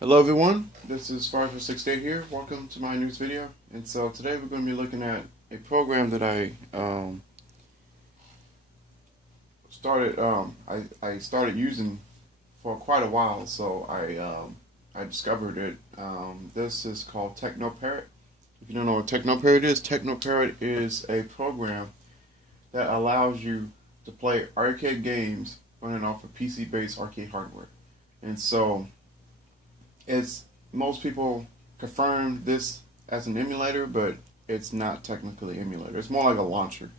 Hello everyone, this is Far68 here. Welcome to my news video. And so today we're going to be looking at a program that I started using for quite a while. So I discovered it. This is called TechnoParrot. If you don't know what TechnoParrot is a program that allows you to play arcade games running off of PC-based arcade hardware. And so it's most people confirm this as an emulator, but it's not technically an emulator. It's more like a launcher.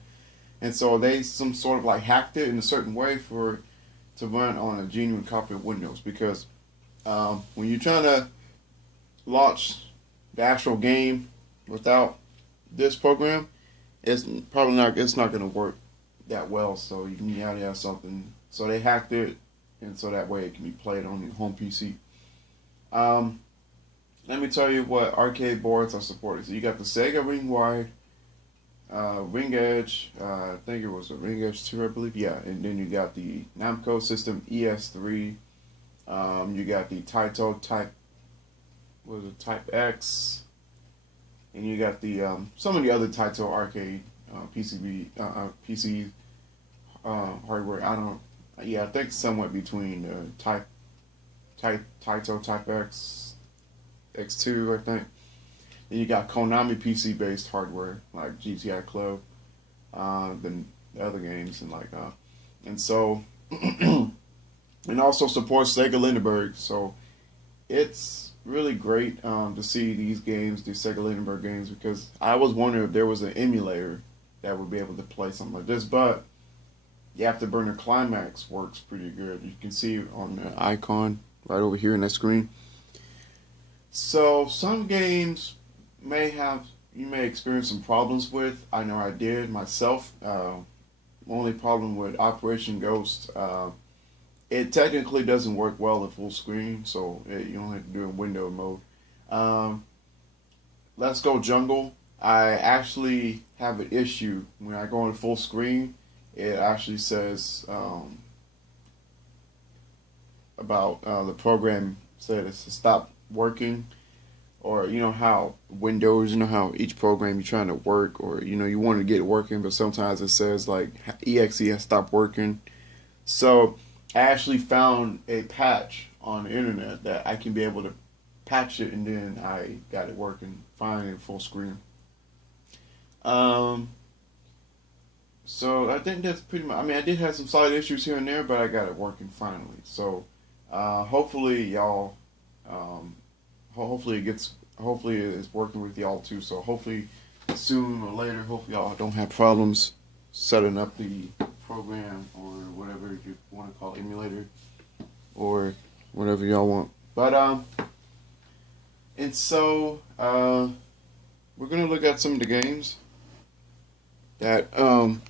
And so they some sort of like hacked it in a certain way for to run on a genuine copy of Windows, because when you're trying to launch the actual game without this program, it's not going to work that well. So you have to have something. So they hacked it, and so that way it can be played on your home PC. Let me tell you what arcade boards are supported. So you got the Sega Ring Wide, Ring Edge, I think it was a Ring Edge 2, I believe. Yeah, and then you got the Namco system ES3. You got the Taito Type X, and you got the some of the other Taito arcade PC hardware. I think somewhat between Taito Type X, X2, I think. Then you got Konami PC based hardware like GTI Club, then the other games and so and also supports Sega Lindenberg. So it's really great to see these games, these Sega Lindenberg games, because I was wondering if there was an emulator that would be able to play something like this, but the Afterburner Climax works pretty good. You can see on the icon right over here in that screen. So some games you may experience some problems with. I know I did myself. Only problem with Operation Ghost, it technically doesn't work well in full screen, so you only have to do it in window mode. Let's Go Jungle, I actually have an issue when I go in full screen. It actually says about the program said it's to stop working, or how Windows, how each program you're trying to work, or you want to get it working, but sometimes it says like exe has stopped working. So I actually found a patch on the internet that I can be able to patch it, and then I got it working fine in full screen. So I think that's pretty much. I mean, I did have some slight issues here and there, but I got it working finally. So hopefully y'all, hopefully it's working with y'all too. So hopefully soon or later, hopefully y'all don't have problems setting up the program or whatever you want to call emulator or whatever y'all want. But and so we're gonna look at some of the games that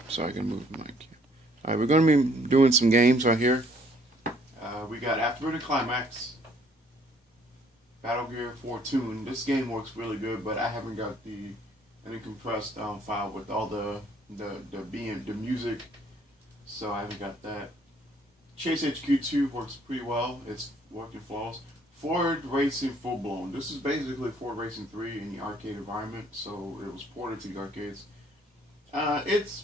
so I can move my mic here. Alright, we're gonna be doing some games right here. We got Afterburner Climax, Battle Gear Fortune. This game works really good, but I haven't got the compressed file with all the music, so I haven't got that. Chase HQ2 works pretty well. It's working flawless. Ford Racing Full Blown. This is basically Ford Racing 3 in the arcade environment, so it was ported to the arcades. It's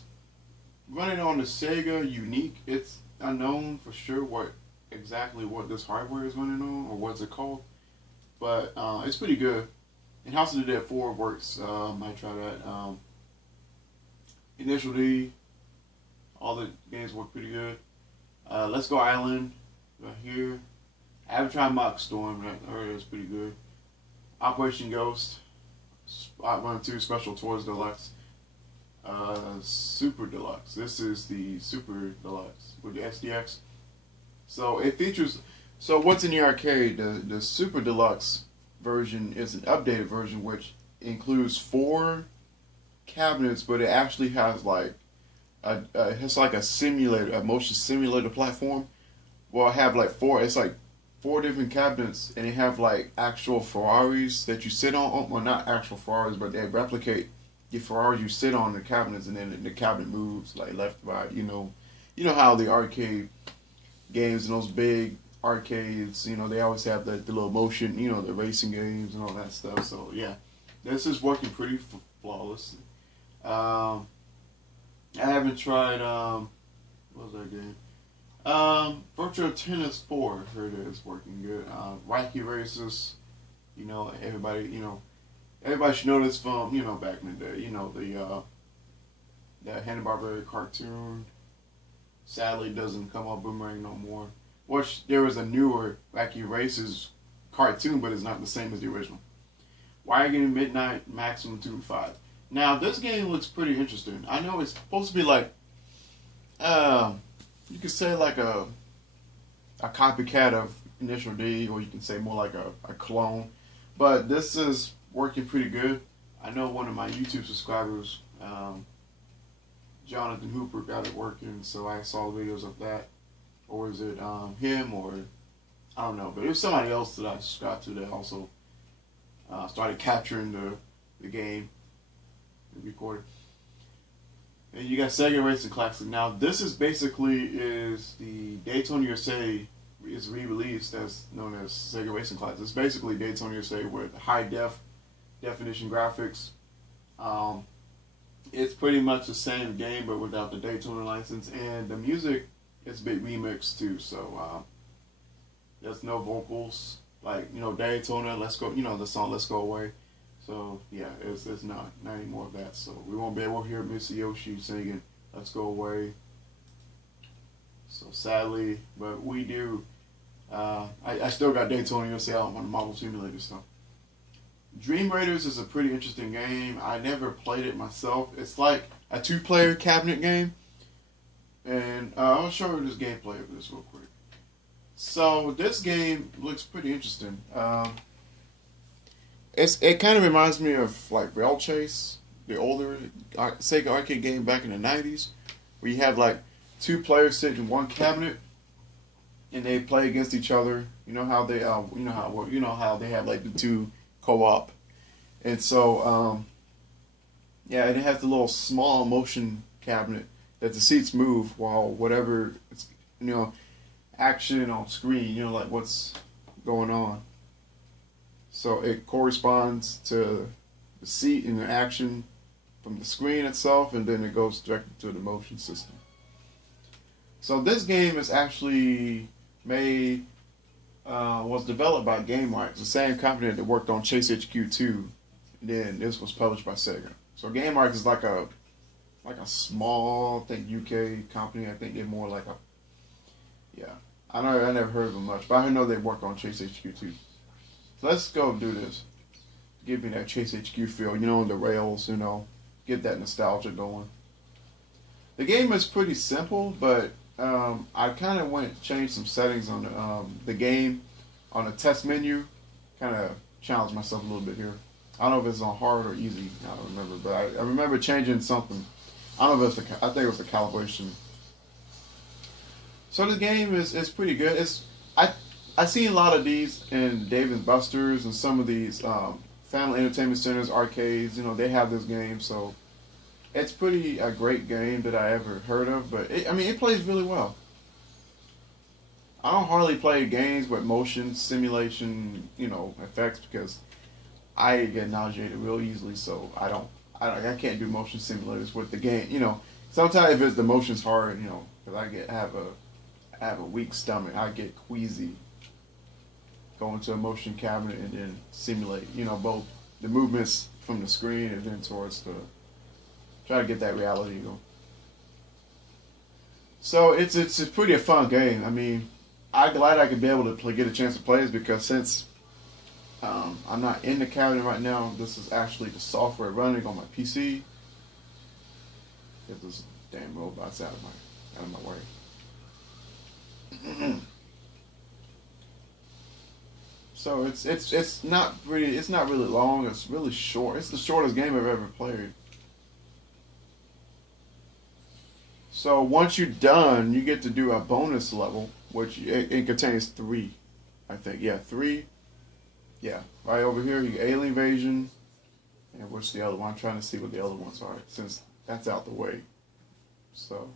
running on the Sega Unique. It's unknown for sure exactly what this hardware is running on, or what's it called, but it's pretty good. And House of the Dead 4 works. Might try that. Initial D, all the games work pretty good. Let's Go Island, right here. Avatar Mock Storm, I heard it's pretty good. Operation Ghost, OutRun 2 Special Tours Deluxe. Super Deluxe. This is the Super Deluxe with the SDX. So it features. So what's in the arcade? The Super Deluxe version is an updated version, which includes 4 cabinets, but it actually has like it's like a simulator, a motion simulator platform. Well, I have like 4. It's like 4 different cabinets, and they have like actual Ferraris that you sit on. Well, not actual Ferraris, but they replicate the Ferraris you sit on the cabinets, and then the cabinet moves like left, right. You know how the arcade games and those big arcades. They always have the little motion, the racing games and all that stuff. So yeah, this is working pretty flawless. I haven't tried. What was that game? Virtual Tennis 4. Here it is, working good. Wacky Races. Everybody should know this from back in the day. That Hanna-Barbera cartoon. Sadly, doesn't come on Boomerang no more. Which there was a newer Wacky Races cartoon, but it's not the same as the original. Wagon Midnight Maximum 2-5. Now this game looks pretty interesting. I know it's supposed to be like, you could say like a copycat of Initial D, or you can say more like a clone. But this is working pretty good. I know one of my YouTube subscribers, Jonathan Hooper, got it working, so I saw videos of that. Or is it him, or I don't know. But it was somebody else that I subscribed to that also started capturing the game and recorded. And you got Sega Racing Classic. Now this is the Daytona USA is re-released as known as Sega Racing Classic. It's basically Daytona USA with high definition graphics. It's pretty much the same game but without the Daytona license, and the music is a bit remixed too. So there's no vocals like Daytona. Let's go. The song Let's Go Away. So yeah, it's not any more of that. So we won't be able to hear Mr. Yoshi singing Let's Go Away. So sadly, but we do. I still got Daytona USA out on the Marvel Simulator. So Dream Raiders is a pretty interesting game. I never played it myself. It's like a 2-player cabinet game, and I'll show you this gameplay of this real quick. So this game looks pretty interesting. It kind of reminds me of like Rail Chase, the older Sega arcade game back in the 90s, where you have like 2 players sitting in one cabinet, and they play against each other. You know how they how they have like the 2 co-op, and so yeah, and it has the little small motion cabinet that the seats move while whatever it's action on screen, like what's going on. So it corresponds to the seat and the action from the screen itself, and then it goes directly to the motion system. So this game is actually was developed by GameWise, the same company that worked on Chase HQ 2. Then this was published by Sega. So GameWise is like a small, I think, UK company. I think they're more like I never heard of them much, but I know they worked on Chase HQ 2. So let's go do this. Give me that Chase HQ feel, the rails, get that nostalgia going. The game is pretty simple, but I kind of changed some settings on the game on the test menu. Kind of challenged myself a little bit here. I don't know if it's on hard or easy. I don't remember, but I remember changing something. I don't know if I think it was the calibration. So the game is pretty good. I see a lot of these in Dave & Buster's and some of these family entertainment centers, arcades. They have this game, so it's pretty a great game that I ever heard of. But it plays really well. I don't hardly play games with motion simulation, effects, because I get nauseated real easily. So I can't do motion simulators with the game. Sometimes if the motion's hard, because I have a weak stomach, I get queasy. Go into a motion cabinet and then simulate, both the movements from the screen and then towards try to get that reality going. So it's a pretty fun game. I'm glad I could be able to get a chance to play this, because since I'm not in the cabinet right now, this is actually the software running on my PC. Get this damn robots out of my way. So it's not really long. It's really short. It's the shortest game I've ever played. So once you're done, you get to do a bonus level, which it contains 3, I think. Yeah, 3. Yeah, right over here you get Alien Invasion, and what's the other one? I'm trying to see what the other ones are since that's out the way. So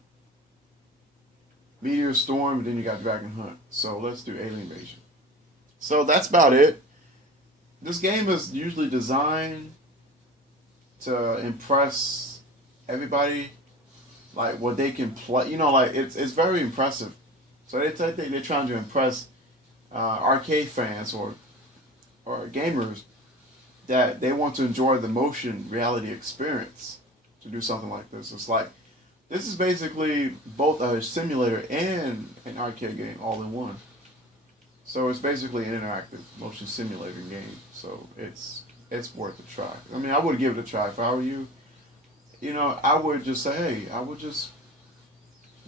Meteor Storm, and then you got Dragon Hunt. So let's do Alien Invasion. So that's about it. This game is usually designed to impress everybody, like what they can play. You know, like it's very impressive. So they're trying to impress arcade fans or gamers that they want to enjoy the motion reality experience to do something like this. It's like this is basically both a simulator and an arcade game all in one. So it's basically an interactive motion simulator game. So it's worth a try. I mean, I would give it a try if I were you. You know, I would just say, hey, I would just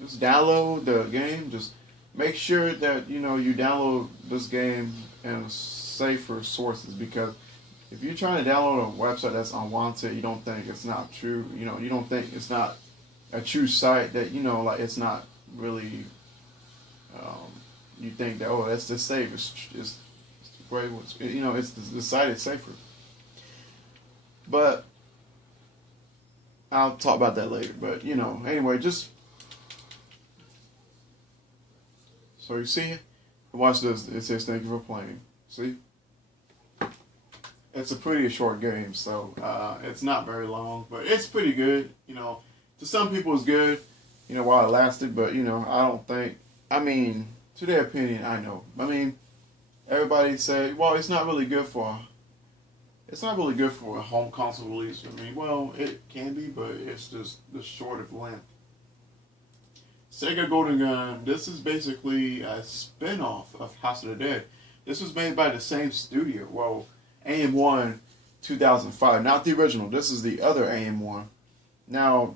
download the game. Just make sure that you download this game in safer sources, because if you're trying to download a website that's unwanted, you don't think it's not true. You don't think it's not a true site, that like it's not really. You think that that's just safe. It's great. It's the site is safer. But I'll talk about that later. But anyway, just so you see, watch this. It says thank you for playing. See, it's a pretty short game, so it's not very long, but it's pretty good. To some people it's good. While it lasted, but I don't think. I mean, to their opinion, I know. I mean, everybody say, well, it's not really good for a home console release. I mean, well, it can be, but it's just the short of length. Sega Golden Gun. This is basically a spin-off of House of the Dead. This was made by the same studio. Well, AM1 2005, not the original. This is the other AM1. Now,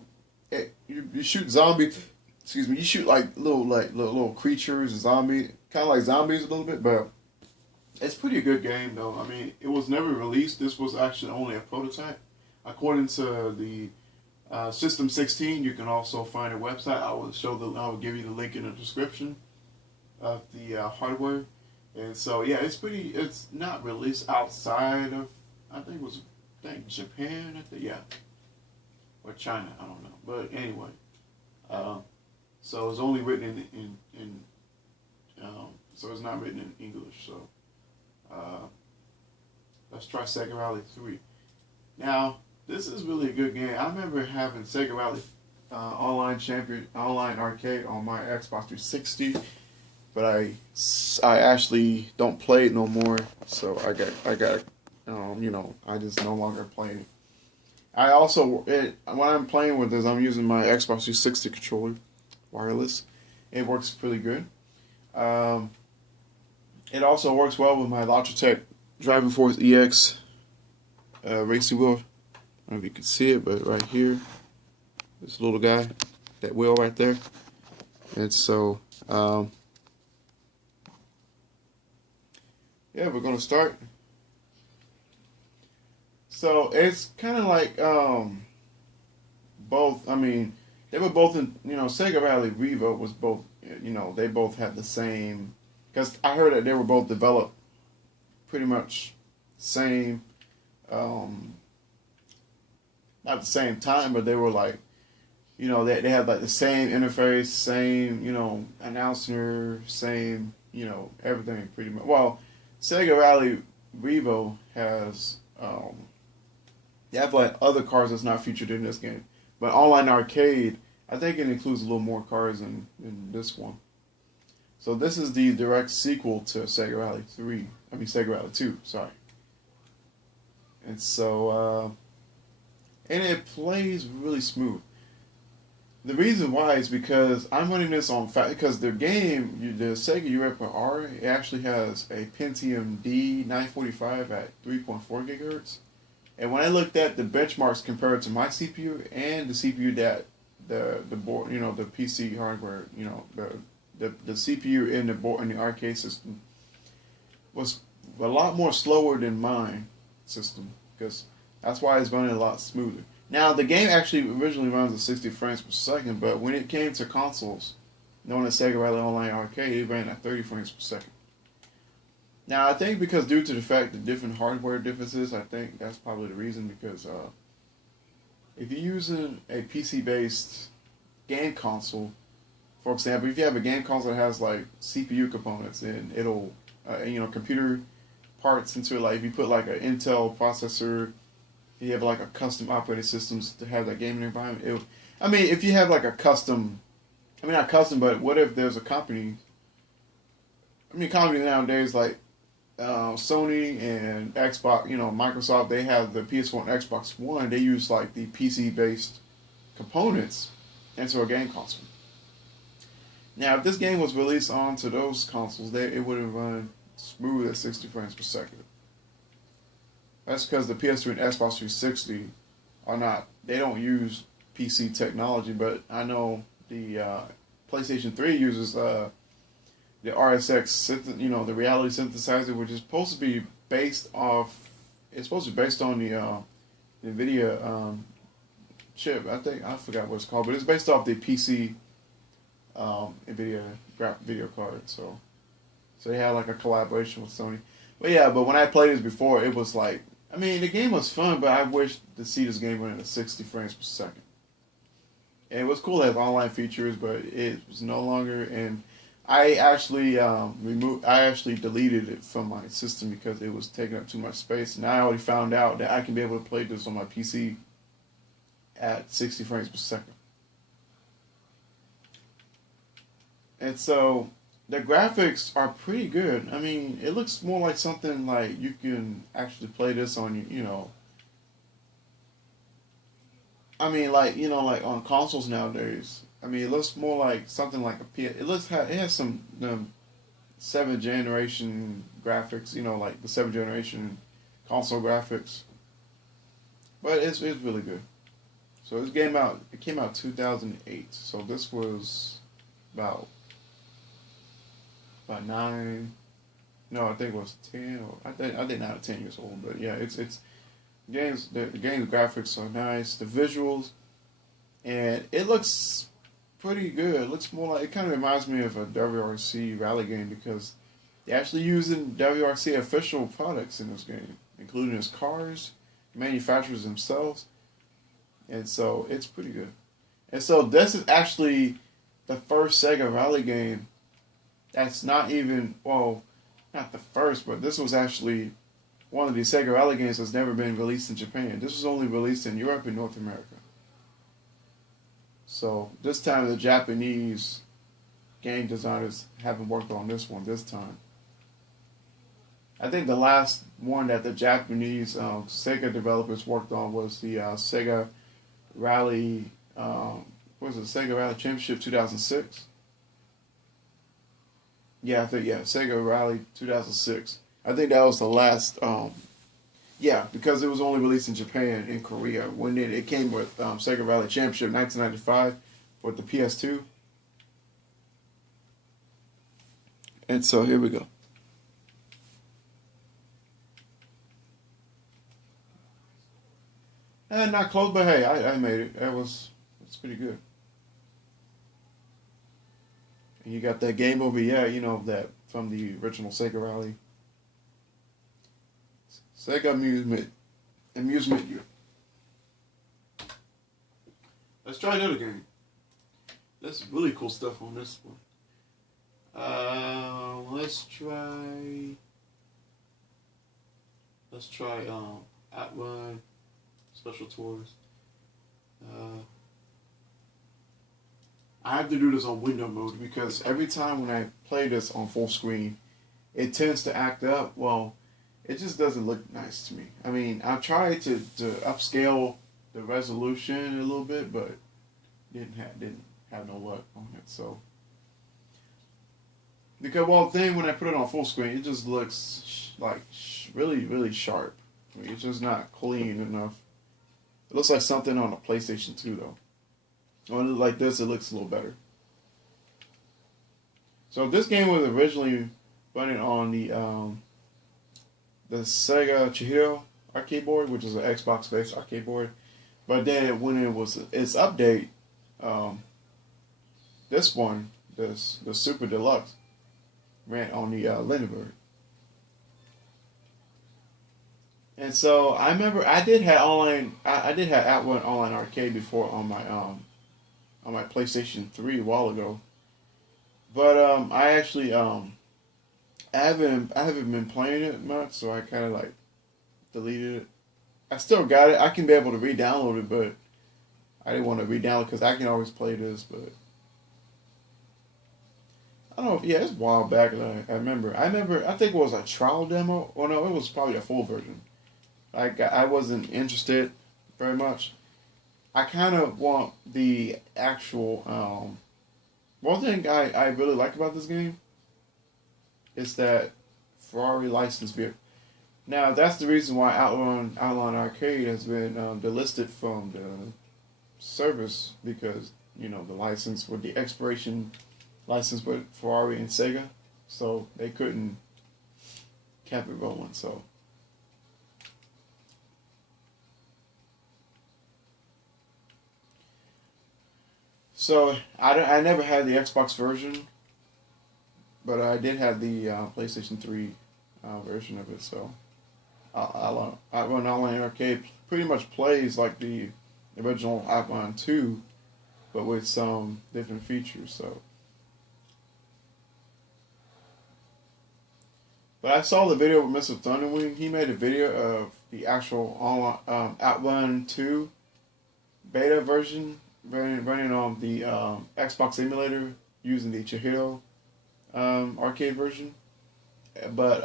you shoot zombies. Excuse me. You shoot like little creatures, zombies, kind of like zombies a little bit, but it's pretty good game though. I mean, it was never released. This was actually only a prototype, according to the System 16. You can also find a website. I will give you the link in the description of the hardware. And so yeah, it's not released outside of Japan. Or China. I don't know. But anyway. So it's only written so it's not written in English. So let's try Sega Rally 3. Now, this is really a good game. I remember having Sega Rally online arcade on my Xbox 360, but I actually don't play it no more. So I got I just no longer play it. I also when I'm playing with this, I'm using my Xbox 360 controller. Wireless. It works pretty good. It also works well with my Logitech Driving Force EX racing wheel. I don't know if you can see it, but right here, this little guy, that wheel right there. And so, yeah, we're gonna start. So it's kind of like both. I mean, they were both in, Sega Rally Revo was both, they both had the same, because I heard that they were both developed pretty much same, not the same time, but they were like, they had like the same interface, same, announcer, same, everything pretty much. Well, Sega Rally Revo has, they have like other cars that's not featured in this game. But online arcade, I think it includes a little more cars than this one. So this is the direct sequel to Sega Rally 3. I mean Sega Rally 2, sorry. And so, and it plays really smooth. The reason why is because I'm running this on because the game, the Sega Europa R, it actually has a Pentium D 945 at 3.4 gigahertz. And when I looked at the benchmarks compared to my CPU and the CPU that the board, the PC hardware, the CPU in the board in the arcade system was a lot more slower than mine system, because that's why it's running a lot smoother. Now the game actually originally runs at 60 frames per second, but when it came to consoles, known as Sega Rally Online Arcade, it ran at 30 frames per second. Now, I think because due to the fact that different hardware differences, I think that's probably the reason, because if you're using a PC-based game console for example, if you have a game console that has like CPU components and it'll, computer parts into it, like if you put like an Intel processor, you have like a custom operating systems to have that gaming environment. If you have like a custom, not custom, but what if there's a company? Companies nowadays like Sony and Xbox, Microsoft, they have the PS4 and Xbox One. They use like the PC based components into a game console. Now, if this game was released onto those consoles, it would have run smooth at 60 frames per second. That's because the PS3 and Xbox 360 are not. They don't use PC technology, but I know the PlayStation 3 uses the RSX, the reality synthesizer, which is supposed to be based off. It's supposed to be based on the NVIDIA chip. I forgot what it's called, but it's based off the PC NVIDIA video card. So they had like a collaboration with Sony. But when I played this before, it was like, the game was fun, but I wish to see this game running at 60 frames per second. And it was cool to have online features, but it was no longer. And I actually deleted it from my system because it was taking up too much space. And I already found out that I can be able to play this on my PC at 60 frames per second. And so the graphics are pretty good. It looks more like something like you can actually play this on, like on consoles nowadays. It looks more like something like a PS. It has some 7th generation graphics, like the 7th generation console graphics. But it's really good. So this came out 2008. So this was about 9. No, I think it was 10. Or I think now 10 years old. But yeah, it's games. The game's graphics are nice. The visuals, and it looks pretty good. It looks more like, it kind of reminds me of a WRC rally game because they're actually using WRC official products in this game, including its cars, manufacturers themselves, and so it's pretty good. And so this is actually the first Sega Rally game that's not even, not the first, but this was actually one of the Sega Rally games that's never been released in Japan. This was only released in Europe and North America. So this time the Japanese game designers haven't worked on this one this time. I think the last one that the Japanese Sega developers worked on was the Sega Rally, Sega Rally Championship 2006? Sega Rally 2006. I think that was the last, because it was only released in Japan and Korea. When it came with Sega Rally Championship 1995 for the PS2. And so here we go. And not close, but hey, I made it. It's pretty good. And you got that game over, that from the original Sega Rally. Sega Amusement Unit. Let's try another game. There's really cool stuff on this one. Let's try OutRun Special Tours. I have to do this on window mode because every time when I play this on full screen, it tends to act up. Well, it just doesn't look nice to me. I tried to upscale the resolution a little bit, but didn't have no luck on it. So because when I put it on full screen, it just looks like really, really sharp. It's just not clean enough. It looks like something on a PlayStation 2 though. When it looks like this, it looks a little better. So this game was originally running on the Sega Chihiro arcade board, which is an Xbox-based arcade board. But then when it was its update, this one, the Super Deluxe, ran on the Lindbergh. And so I remember I did have OutRun Online Arcade before on my PlayStation 3 a while ago. But I haven't been playing it much, so I kind of like deleted it. I still got it. I can be able to re-download it, but I didn't want to re-download because I can always play this. But I don't know. Yeah, it's a while back. And I remember. I think it was a trial demo. Or no, it was probably a full version. I wasn't interested very much. I kind of want the actual. One thing I really like about this game is that Ferrari licensed vehicle. Now that's the reason why Outrun Arcade has been delisted from the service because the license with the expiration license with Ferrari and Sega, so they couldn't keep it rolling. So I never had the Xbox version, but I did have the PlayStation 3 version of it. So Outrun Online Arcade pretty much plays like the original Outrun 2, but with some different features. So, but I saw the video with Mr. Thunderwing. He made a video of the actual online Outrun 2 beta version running on the Xbox emulator using the Chihiro arcade version. But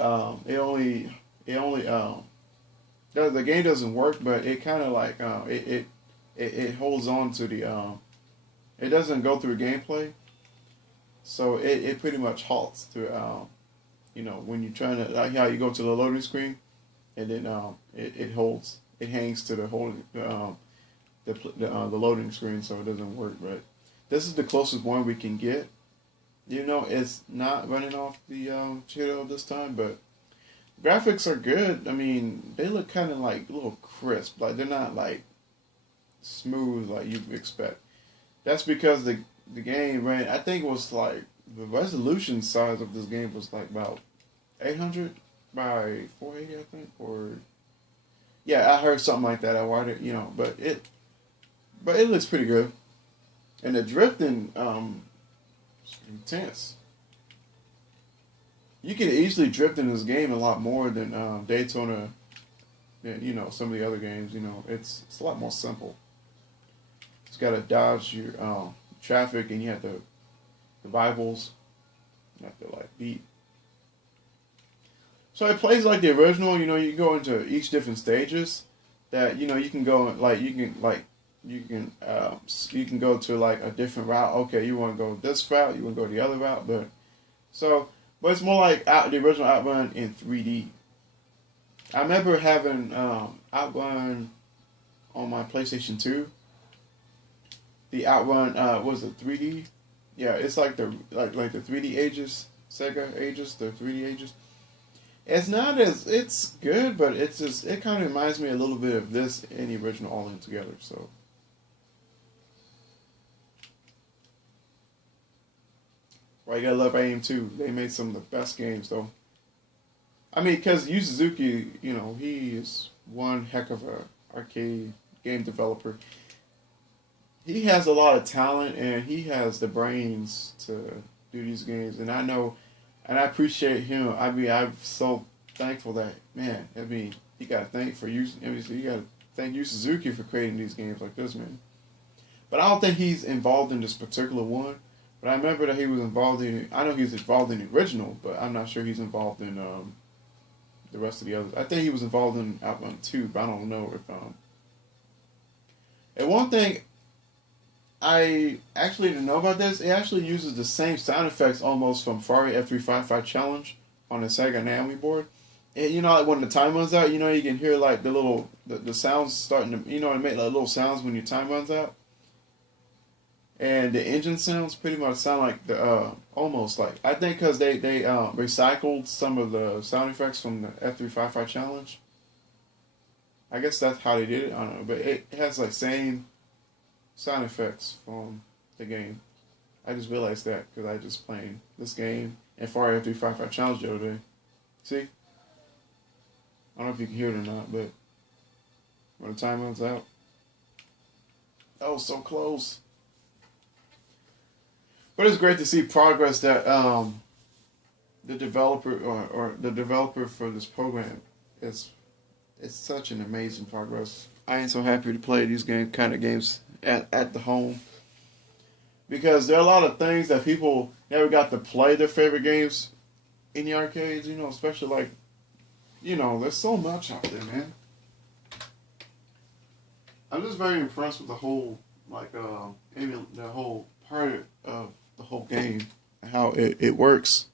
the game doesn't work, but it kind of like it holds on to the it doesn't go through gameplay, so it pretty much halts to when you're trying to like how you go to the loading screen, and then it hangs to the holding the loading screen, so it doesn't work. But this is the closest one we can get. It's not running off the Cheeto this time, but graphics are good. I mean, they look kind of like a little crisp. Like they're not like smooth like you expect. That's because the game ran. I think it was like the resolution size of this game was like about 800 by 480, I think, or yeah, I heard something like that. I watched it, but it looks pretty good, and the drifting is intense. You can easily drift in this game a lot more than Daytona, than some of the other games. It's a lot more simple. Just gotta dodge your traffic, and you have the rivals. You have to like beat. So it plays like the original. You go into each different stages. That you can go like you can go to like a different route. Okay, you want to go this route. You want to go the other route, but it's more like the original Outrun in 3D. I remember having Outrun on my PlayStation 2. The Outrun was it 3D? Yeah, it's like the 3D ages, Sega ages, the 3D ages. It's good, but it kind of reminds me a little bit of this and the original all in together. So. Well, you gotta love AM too. They made some of the best games, though. I mean, because Yu Suzuki, he is one heck of a arcade game developer. He has a lot of talent, and he has the brains to do these games. And I know, and I appreciate him. I mean, I'm so thankful that man. I mean, you got to thank for you. You got to thank Yu Suzuki for creating these games like this, man. But I don't think he's involved in this particular one. But I remember that he was involved in. I know he's involved in the original, but I'm not sure he's involved in the rest of the others. I think he was involved in Outrun 2, but I don't know if. And one thing I actually didn't know about this. It actually uses the same sound effects almost from Ferrari F355 Challenge on the Sega Rally board. And like when the time runs out, you can hear like the sounds starting to, it make like little sounds when your time runs out. And the engine sounds pretty much sound like almost like, I think because they recycled some of the sound effects from the F355 Challenge. I guess that's how they did it. I don't know, but it has like same sound effects from the game. I just realized that because I just playing this game and Ferrari F355 Challenge the other day. See? I don't know if you can hear it or not, but when the time runs out. Oh, so close. But it's great to see progress that the developer or the developer for this program is it's such an amazing progress. I ain't so happy to play these kind of games at the home because there are a lot of things that people never got to play their favorite games in the arcades. You know, especially like there's so much out there, man. I'm just very impressed with the whole the whole part of the whole game and how it works.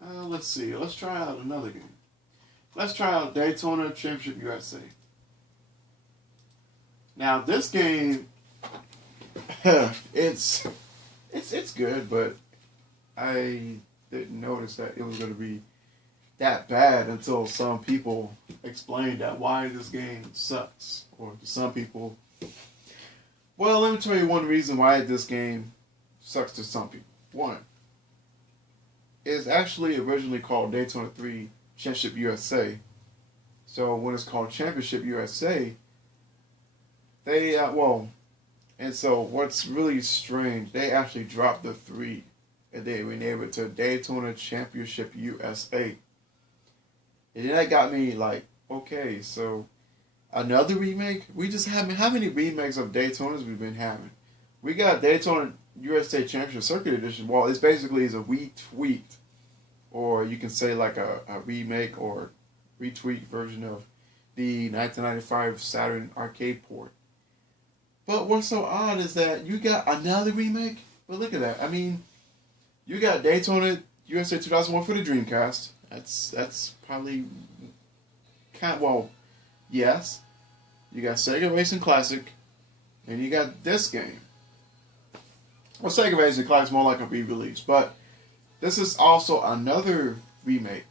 Let's see. Let's try out another game. Let's try out Daytona Championship USA. Now this game, it's good, but I didn't notice that it was going to be that bad until some people explained that why this game sucks, or to some people. Well, let me tell you one reason why this game sucks to some people. One, it's actually originally called Daytona 3 Championship USA. So when it's called Championship USA, and so what's really strange, they actually dropped the 3 and they renamed it to Daytona Championship USA. And that got me like, okay, so another remake? We just haven't, how many remakes of Daytonas we've been having? We got Daytona USA Championship Circuit Edition. Well, it's basically a retweak, or you can say like a remake or retweak version of the 1995 Saturn arcade port. But what's so odd is that you got another remake. But look at that. I mean, you got Daytona USA 2001 for the Dreamcast. That's probably yes. You got Sega Racing Classic, and you got this game. Well, Sega Racing Classic is more like a re-release, but this is also another remake,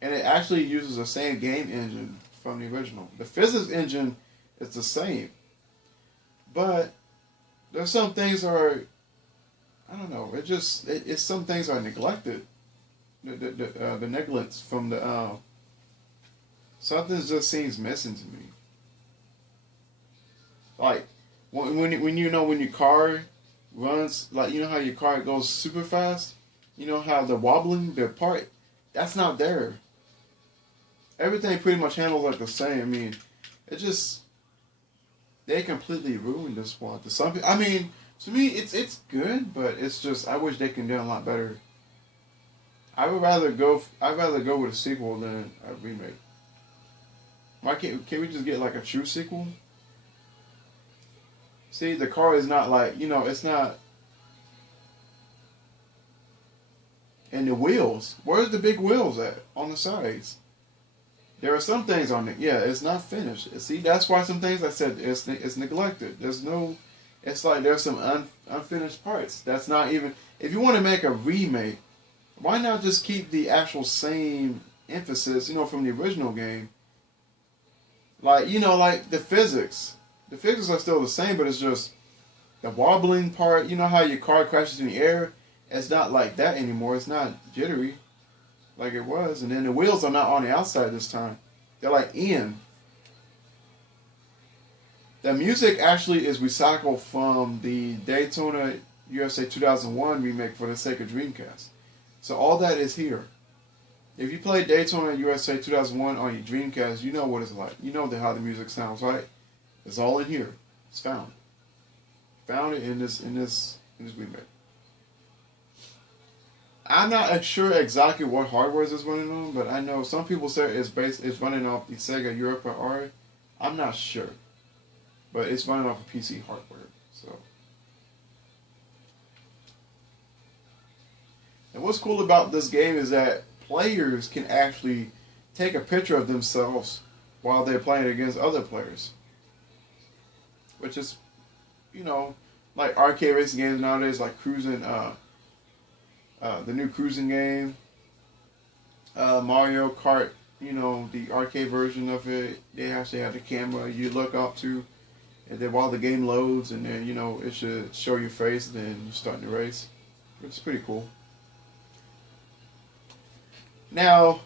and it actually uses the same game engine from the original. The physics engine is the same, but there's some things are, I don't know. It's some things are neglected. The negligence from the something just seems missing to me. Like when your car runs, like how your car goes super fast, how the wobbling the part that's not there. Everything pretty much handles like the same. I mean, they completely ruined this one. To some people, I mean, to me it's good, but it's just I wish they can do a lot better. I'd rather go with a sequel than a remake. Why can't we just get like a true sequel? See, the car is not like, it's not. And the wheels, where's the big wheels at on the sides? There are some things on it. Yeah, it's not finished. See, that's why some things I said it's neglected. It's like there's some unfinished parts. That's not even. If you want to make a remake, why not just keep the actual same emphasis, from the original game? Like, like the physics. The physics are still the same, but it's just the wobbling part. You know how your car crashes in the air? It's not like that anymore. It's not jittery like it was. And then the wheels are not on the outside this time. They're like in. The music actually is recycled from the Daytona USA 2001 remake for the Sega Dreamcast. So all that is here. If you play Daytona USA 2001 on your Dreamcast, you know what it's like. You know how the music sounds, right? It's all in here. It's found. Found it in this remake. I'm not sure exactly what hardware is running on, but I know some people say it's running off the Sega Europa R. I'm not sure, but it's running off of PC hardware. So. And what's cool about this game is that players can actually take a picture of themselves while they're playing against other players. Which is, like arcade racing games nowadays, like cruising, the new cruising game, Mario Kart, the arcade version of it, they actually have the camera you look up to, and then while the game loads, and then, it should show your face, and then you start the race, which is pretty cool. Now,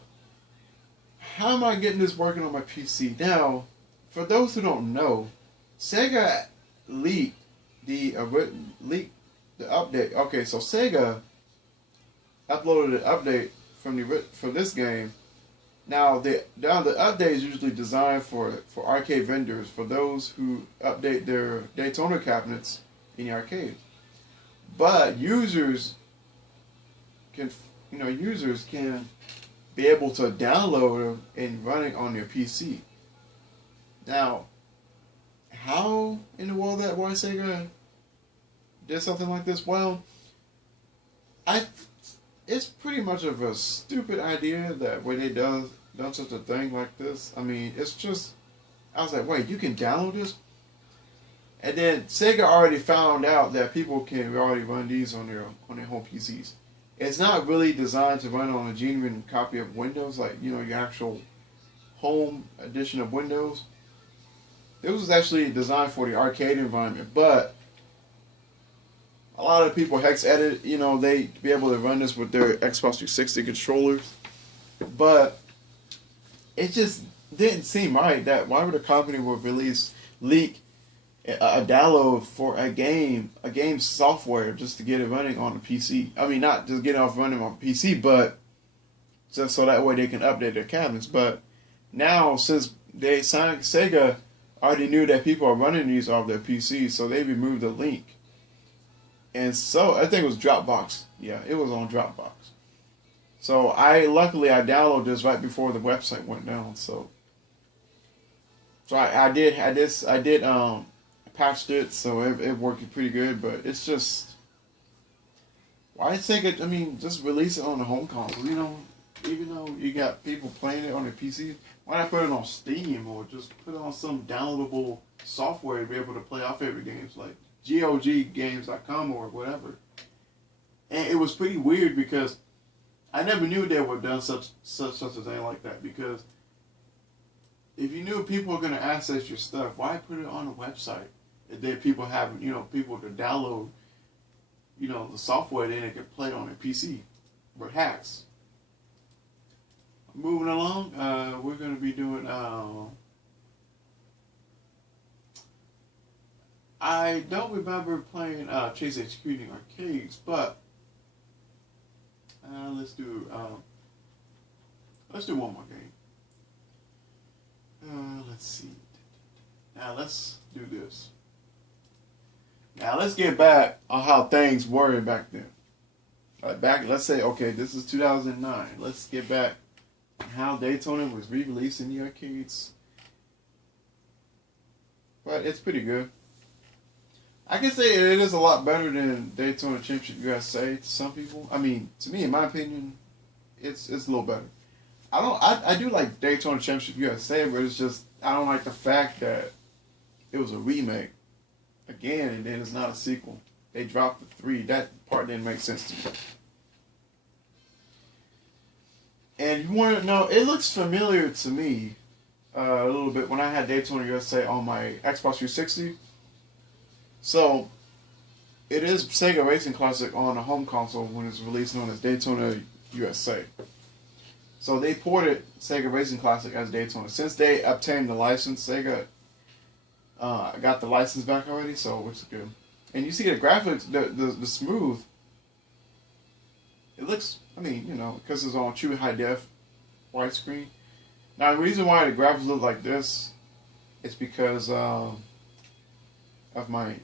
how am I getting this working on my PC? Now, for those who don't know, Sega leaked leaked the update. Okay, so Sega uploaded an update from this game. Now the update is usually designed for arcade vendors, for those who update their Daytona cabinets in the arcade. But users can be able to download them and run it on their PC. Now, how in the world why Sega did something like this? Well, it's pretty much of a stupid idea that when they done such a thing like this. I mean, it's just, I was like, wait, you can download this? And then Sega already found out that people can already run these on their home PCs. It's not really designed to run on a genuine copy of Windows, like, you know, your actual home edition of Windows. It was actually designed for the arcade environment, but a lot of people hex edit, you know, they be able to run this with their Xbox 360 controllers. But it just didn't seem right that why would a company would leak a download for a game software just to get it running on a PC. I mean, not just get it off running on a PC, but just so that way they can update their cabinets. But now, since Sega already knew that people are running these off their PCs, so they removed the link. And so I think it was Dropbox. Yeah, it was on Dropbox. So luckily I downloaded this right before the website went down. So I patched it, so it worked pretty good. But it's just, why take it? I mean, just release it on the home console. You know, even though you got people playing it on their PC, why not put it on Steam or just put it on some downloadable software to be able to play our favorite games like GOGgames.com or whatever. And it was pretty weird because I never knew they would have done such a thing like that, because if you knew people were going to access your stuff, why put it on a website? And then people have, you know, people to download, you know, the software, then they can play it on their PC with hacks. Moving along, we're going to be doing, I don't remember playing Chase HQ in the arcades, but let's do one more game. Let's see. Now let's do this. Now let's get back on how things were back then. Let's say, okay, this is 2009. Let's get back on how Daytona was re-released in the arcades. But it's pretty good. I can say it is a lot better than Daytona Championship USA to some people. I mean, to me, in my opinion, it's a little better. I do like Daytona Championship USA, but it's just, I don't like the fact that it was a remake again, and then it's not a sequel. They dropped the 3. That part didn't make sense to me. And you want to know, it looks familiar to me a little bit when I had Daytona USA on my Xbox 360. So, it is Sega Racing Classic on a home console when it's released known as Daytona USA. So they ported Sega Racing Classic as Daytona. Since they obtained the license, Sega got the license back already, so which is good. And you see the graphics, the smooth. It looks, I mean, you know, because it's on true high def widescreen. Now the reason why the graphics look like this is because of my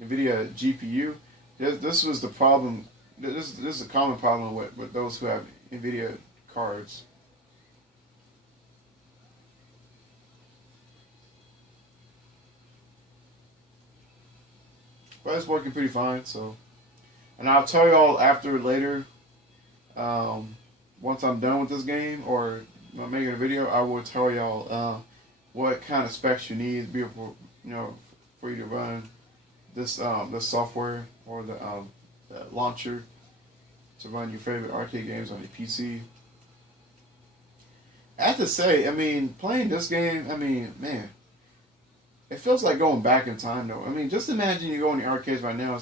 NVIDIA GPU. This was the problem. This is a common problem with those who have NVIDIA cards. But it's working pretty fine. So, and I'll tell y'all later. Once I'm done with this game or I'm making a video, I will tell y'all what kind of specs you need to be able, you know, for you to run this software or the launcher to run your favorite arcade games on your PC. I have to say, I mean, playing this game, I mean, man, it feels like going back in time, though. I mean, just imagine you go in the arcades right now.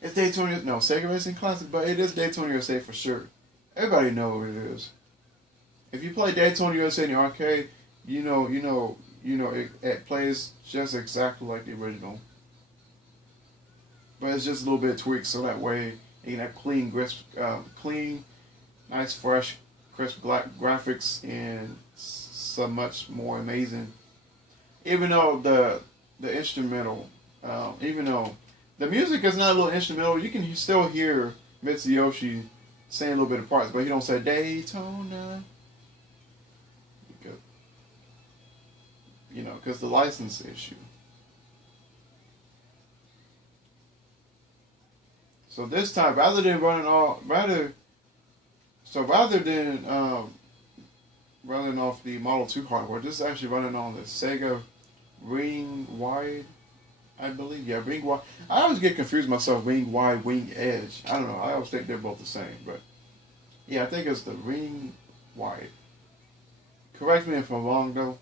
It's Daytona, no, Sega Racing Classic, but it is Daytona USA for sure. Everybody knows what it is. If you play Daytona USA in the arcade, you know it plays just exactly like the original, but it's just a little bit tweaked so that way you can have clean, nice, fresh, crisp graphics and so much more amazing. Even though the instrumental, even though the music is not a little instrumental, you can still hear Mitsuyoshi saying a little bit of parts, but he don't say Daytona, because because the license issue. So this time, rather than running off the Model 2 hardware, this is actually running on the Sega Ring Wide, I believe. Yeah, Ring Wide. I always get confused myself, Ring Wide, Ring Edge. I don't know. I always think they're both the same, but yeah, I think it's the Ring Wide. Correct me if I'm wrong, though.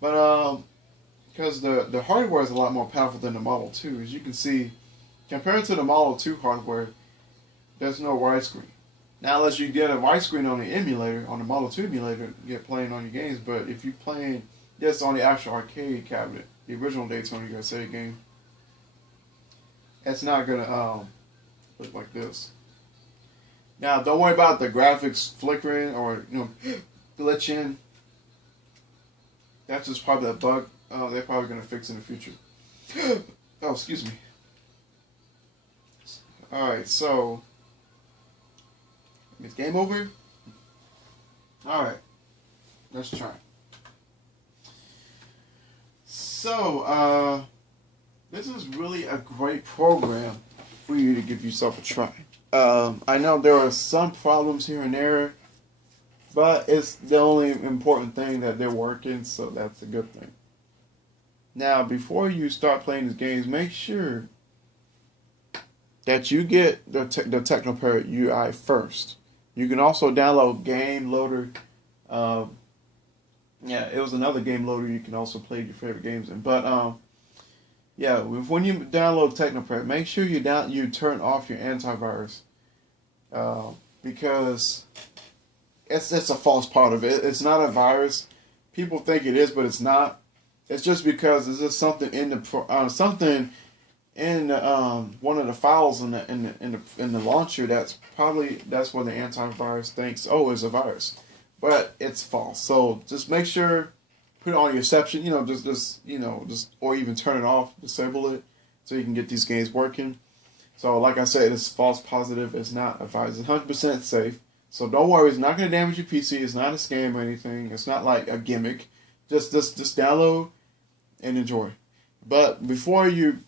But because the hardware is a lot more powerful than the Model 2, as you can see, compared to the Model 2 hardware, there's no widescreen. Now, unless you get a widescreen on the emulator, on the Model 2 emulator, you get playing on your games. But if you're playing this on the actual arcade cabinet, the original Daytona USA game, it's not gonna look like this. Now, don't worry about the graphics flickering or glitching. That's just probably a bug. They're probably gonna fix in the future. Oh, excuse me. All right, so. It's game over? Alright. Let's try. So, this is really a great program for you to give yourself a try. I know there are some problems here and there, but it's the only important thing that they're working, so that's a good thing. Now, before you start playing these games, make sure that you get the TechnoParrot UI first. You can also download Game Loader. Yeah, it was another game loader you can also play your favorite games in. But yeah, when you download TechnoParrot, make sure you turn off your antivirus because it's a false part of it. It's not a virus. People think it is, but it's not. It's just because there's just something in the something in one of the files in the launcher that's where the antivirus thinks, oh, it's a virus, but it's false. So just make sure, put it on your exception, just or even turn it off, disable it, so you can get these games working. So like I said, it's false positive. It's not a virus. It's 100% safe. So don't worry. It's not going to damage your PC. It's not a scam or anything. It's not like a gimmick. Just download and enjoy. But before you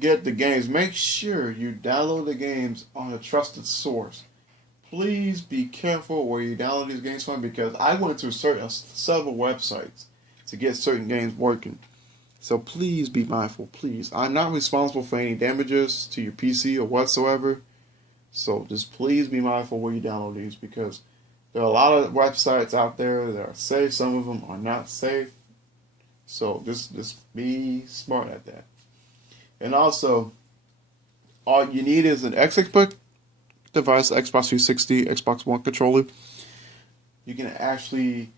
get the games, make sure you download the games on a trusted source. Please be careful where you download these games from, because I went to several websites to get certain games working. So please be mindful, please. I'm not responsible for any damages to your PC or whatsoever. So just please be mindful where you download these, because there are a lot of websites out there that are safe. Some of them are not safe. So just be smart at that. And also, all you need is an Xbox device, Xbox 360, Xbox One controller. You can actually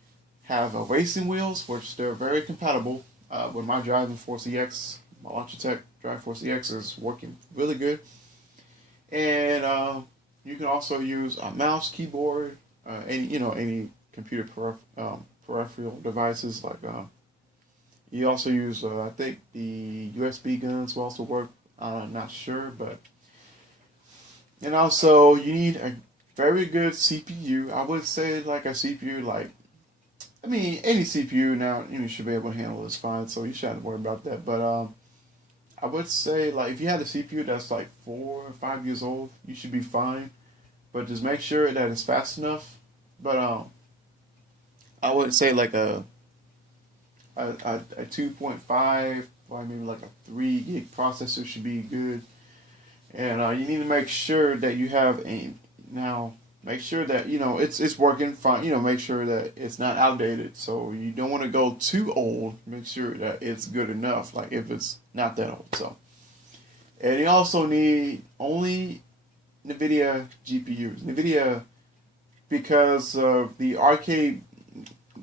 have racing wheels, which they're very compatible with my Driving Force EX. My Logitech Driving Force EX is working really good. And you can also use a mouse, keyboard, any computer peripheral devices like. You also use, I think the USB guns will also work. I'm not sure, but. And also, you need a very good CPU. I would say like a CPU, any CPU now, you should be able to handle this fine, so you shouldn't worry about that. But I would say, if you have a CPU that's 4 or 5 years old, you should be fine. But just make sure that it's fast enough. But I would say a 2.5 or maybe a 3 gig processor should be good. And you need to make sure that you have make sure that it's working fine. Make sure that it's not outdated. So you don't want to go too old. Make sure that it's good enough. If it's not that old. So, and you also need only NVIDIA GPUs. NVIDIA, because the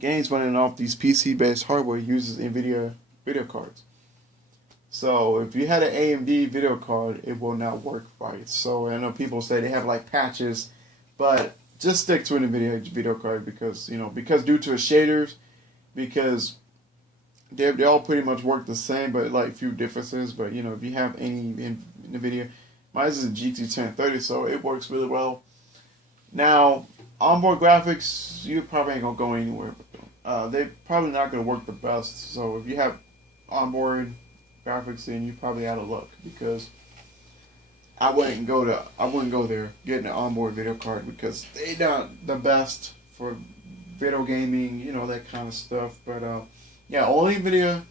games running off these PC-based hardware uses NVIDIA video cards. So if you had an AMD video card, it will not work right. So I know people say they have like patches, but just stick to an NVIDIA video card because due to the shaders, because they all pretty much work the same, but like a few differences. But if you have any NVIDIA, mine is a GT 1030, so it works really well. Now, onboard graphics, you probably ain't gonna go anywhere with them. They're probably not gonna work the best. So if you have onboard graphics, then you're probably out of luck, because I wouldn't go there getting an onboard video card because they not the best for video gaming, that kind of stuff. But yeah, only NVIDIA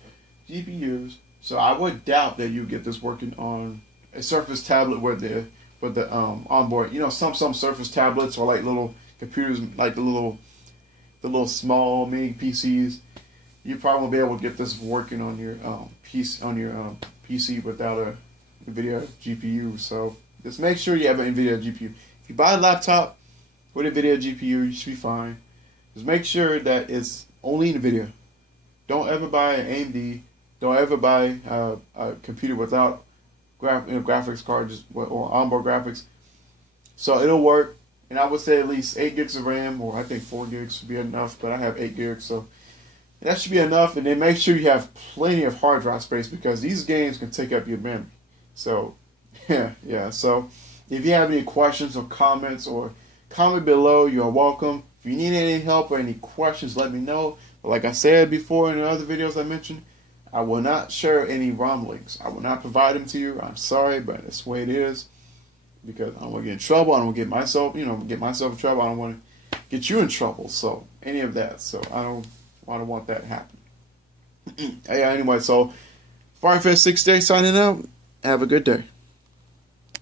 GPUs. So I would doubt that you get this working on a Surface tablet with the onboard. Some Surface tablets are like little computers, like the little small mini PCs. You probably won't be able to get this working on your PC without a NVIDIA GPU. So just make sure you have an NVIDIA GPU. If you buy a laptop with a NVIDIA GPU, you should be fine. Just make sure that it's only NVIDIA. Don't ever buy an AMD. Don't ever buy a computer without graphics cards or onboard graphics. So it'll work. And I would say at least 8 gigs of RAM, or I think 4 gigs would be enough, but I have 8 gigs, so that should be enough. And then make sure you have plenty of hard drive space, because these games can take up your memory. So, yeah. So if you have any questions or comments, or comment below, you're welcome. If you need any help or any questions, let me know. But like I said before in the other videos I mentioned, I will not share any ROM links. I will not provide them to you. I'm sorry, but that's the way it is. Because I don't want to get in trouble. I don't want to get myself in trouble. I don't want to get you in trouble. So any of that. So I don't want that to happen. Yeah. Anyway, so Firefest 6 Day signing out. Have a good day.